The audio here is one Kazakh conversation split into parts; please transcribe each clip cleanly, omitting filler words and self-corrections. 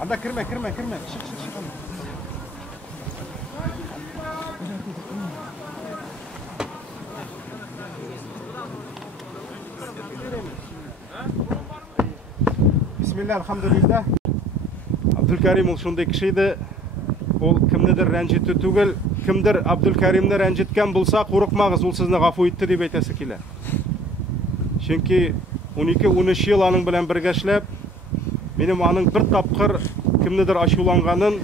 Anda kirme. Çık. Bismillah, elhamdülillah. Abdülkarim ol şunday kişi edi. Ol kimnidir rәнҗитү түгел, kimdir Abdülkarimni rәнҗиткән булса, курыкмагыз, ул сезне гафу итте дип әйтәсе килә. Чөнки 12-13 ел аның белән бергә эшләп, минем аның бер тапкыр kimnidir ачуланганын,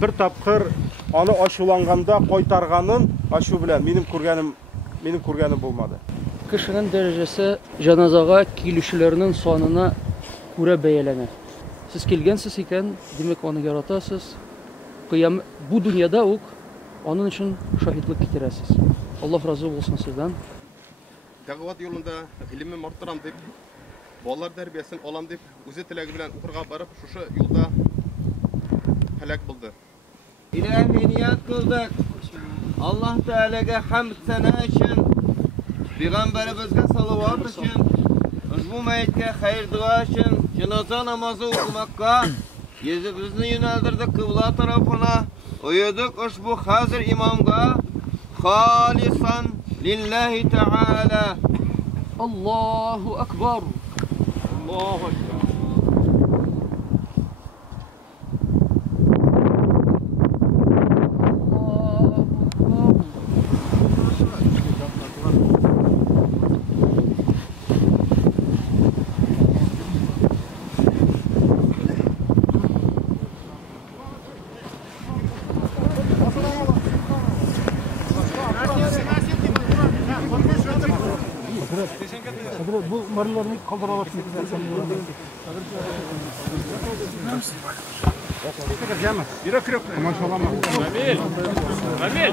бер тапкыр аны ачуланганда кайтарганын ачу белән минем күргәнем булмады. Кешенең дәрәҗәсе җаназага килүчеләрнең санына күрә бәяләнә. Siz килгәнсез икән, димәк аны яратасыз. Кыям бу дөньяда ук аның өчен шаһидлык китерәсез. Аллаһ разы булсын сездән. Тәгъват юлында илемне арттырам дип, балалар тәрбиясен алам дип, үзе теләге белән укырга барып, шушы юлда һәлак булды. İlahi niyat kıldık. Allah Teala'ga hamd sana için, Peygamberimizge salavat için, bu meyitke hayır dua için, cenaze namazı okumakka, yüzümüzü yöneldirdik kıbla tarafına, uyuduk bu hazır imamga, halisan lillahi Teala. Allahu Ekber. Allahu Ekber. Bu marılarını kaldıramazsın. Maşallah. Рамиль.